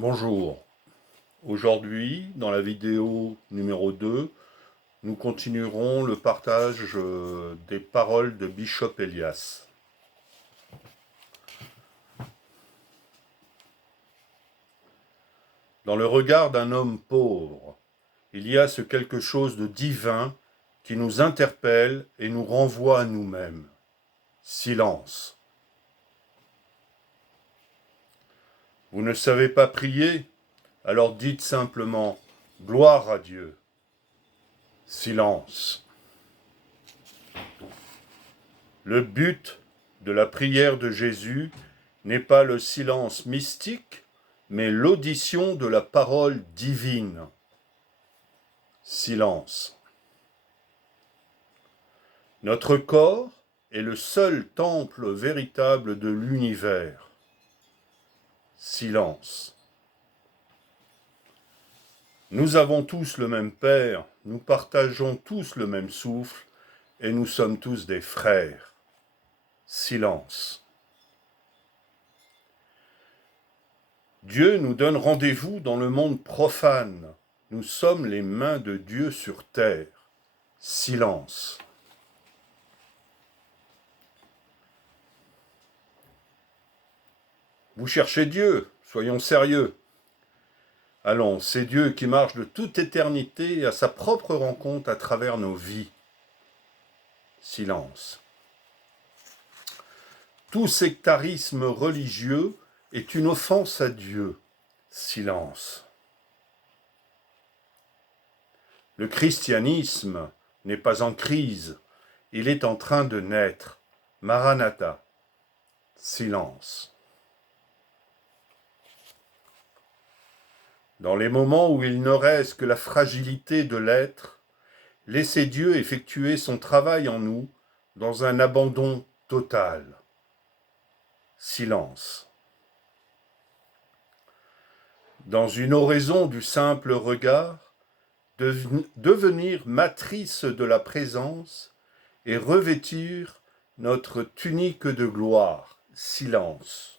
Bonjour, aujourd'hui dans la vidéo numéro 2, nous continuerons le partage des paroles de Bishop Elias. Dans le regard d'un homme pauvre, il y a ce quelque chose de divin qui nous interpelle et nous renvoie à nous-mêmes. Silence. Vous ne savez pas prier? Alors dites simplement « Gloire à Dieu ». Silence. Le but de la prière de Jésus n'est pas le silence mystique, mais l'audition de la parole divine. Silence. Notre corps est le seul temple véritable de l'univers. Silence. Nous avons tous le même Père, nous partageons tous le même souffle, et nous sommes tous des frères. Silence. Dieu nous donne rendez-vous dans le monde profane. Nous sommes les mains de Dieu sur terre. Silence. Vous cherchez Dieu, soyons sérieux. Allons, c'est Dieu qui marche de toute éternité à sa propre rencontre à travers nos vies. Silence. Tout sectarisme religieux est une offense à Dieu. Silence. Le christianisme n'est pas en crise, il est en train de naître. Maranatha. Silence. Dans les moments où il ne reste que la fragilité de l'être, laissez Dieu effectuer son travail en nous dans un abandon total. Silence. Dans une oraison du simple regard, devenir matrice de la présence et revêtir notre tunique de gloire. Silence.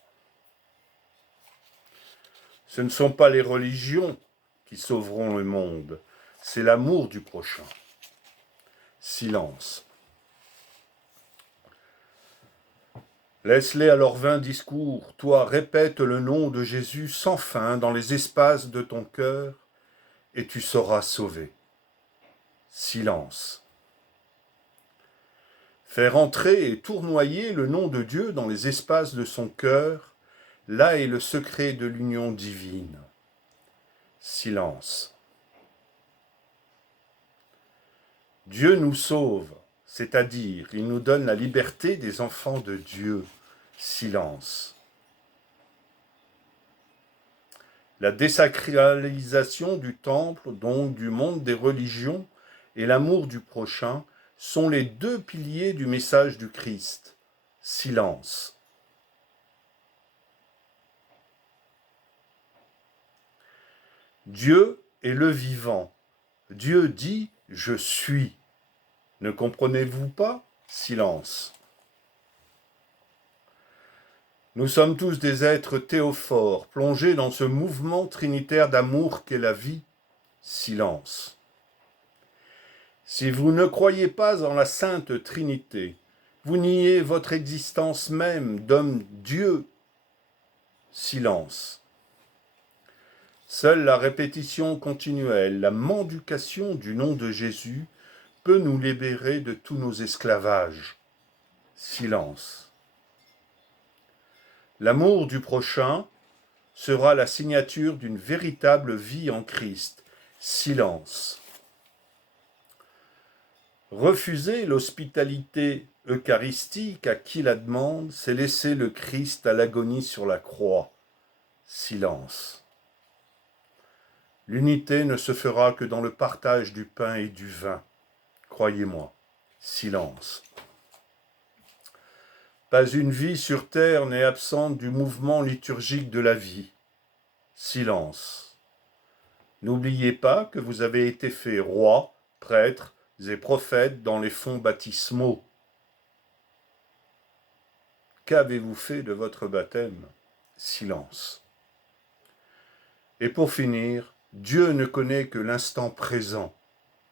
Ce ne sont pas les religions qui sauveront le monde, c'est l'amour du prochain. Silence. Laisse-les à leur vain discours, toi répète le nom de Jésus sans fin dans les espaces de ton cœur, et tu seras sauvé. Silence. Faire entrer et tournoyer le nom de Dieu dans les espaces de son cœur, là est le secret de l'union divine. Silence. Dieu nous sauve, c'est-à-dire il nous donne la liberté des enfants de Dieu. Silence. La désacralisation du temple, donc du monde des religions, et l'amour du prochain sont les deux piliers du message du Christ. Silence. Dieu est le vivant. Dieu dit « Je suis ». Ne comprenez-vous pas? Silence. Nous sommes tous des êtres théophores, plongés dans ce mouvement trinitaire d'amour qu'est la vie. Silence. Si vous ne croyez pas en la Sainte Trinité, vous niez votre existence même d'homme Dieu. Silence. Seule la répétition continuelle, la mendication du nom de Jésus peut nous libérer de tous nos esclavages. Silence. L'amour du prochain sera la signature d'une véritable vie en Christ. Silence. Refuser l'hospitalité eucharistique à qui la demande, c'est laisser le Christ à l'agonie sur la croix. Silence. L'unité ne se fera que dans le partage du pain et du vin. Croyez-moi. Silence. Pas une vie sur terre n'est absente du mouvement liturgique de la vie. Silence. N'oubliez pas que vous avez été faits rois, prêtres et prophètes dans les fonds baptismaux. Qu'avez-vous fait de votre baptême? Silence. Et pour finir, Dieu ne connaît que l'instant présent.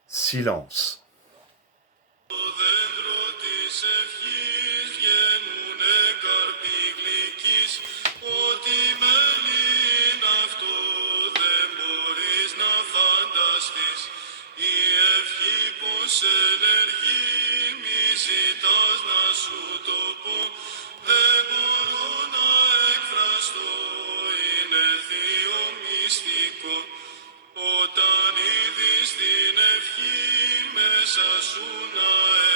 Silence. Η ευχή πως ενεργεί μη ζητάς να σου το πω, δεν μπορώ να εκφραστώ, είναι θείο μυστικό. Όταν είδεις την ευχή μέσα σου να